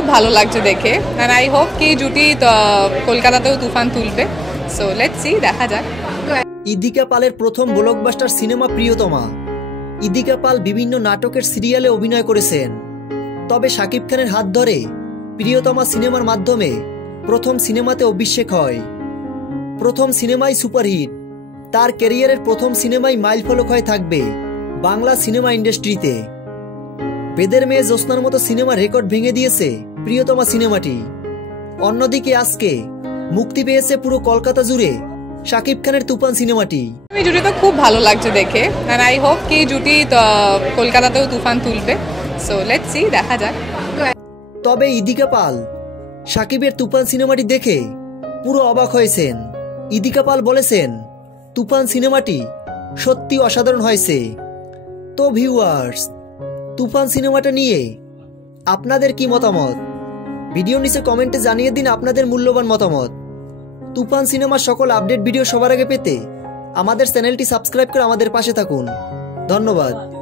খুব ভালো লাগছে দেখে এন্ড আই হোপ কি জুটি কলকাতাতেও তুফান তুলবে। সো লেটস সি, দেখা যাক। ইদিকা পালের প্রথম ব্লকবাস্টার সিনেমা প্রিয়তমা। ইদিকা পাল বিভিন্ন নাটকের সিরিয়ালে অভিনয় করেছেন, তবে শাকিব খানের হাত ধরে প্রিয়তমা সিনেমার মাধ্যমে প্রথম সিনেমাতে অভিষেক হয়। প্রথম সিনেমাই সুপারহিট। তার ক্যারিয়ারের প্রথম সিনেমাই মাইলফলক হয়ে থাকবে বাংলা সিনেমা ইন্ডাস্ট্রিতে। বেদের মেয়ে জ্যোৎস্নার মতো সিনেমা রেকর্ড ভেঙে দিয়েছে প্রিয়তমা সিনেমাটি। অন্যদিকে আজকে মুক্তি পেয়েছে পুরো কলকাতা জুড়ে শাকিব খানের তুফান সিনেমাটি। জুটি তো খুব ভালো লাগছে দেখে এন্ড আই হোপ কি জুটি কলকাতাতেও তুফান তুলবে। সো লেটস সি, দেখা যাক। তবে ইদিকা পাল শাকিবের তুফান সিনেমাটি দেখে পুরো অবাক হয়েছেন। ইদিকা পাল বলেছেন, তুফান সিনেমাটি সত্যি অসাধারণ হয়েছে। তো ভিউয়ার্স, তুফান সিনেমাটা নিয়ে আপনাদের কি মতামত? ভিডিওর নিচে কমেন্টে জানিয়ে দিন আপনাদের মূল্যবান মতামত। তুফান সিনেমার সকল আপডেট ভিডিও সবার আগে পেতে আমাদের চ্যানেলটি সাবস্ক্রাইব করে আমাদের পাশে থাকুন। ধন্যবাদ।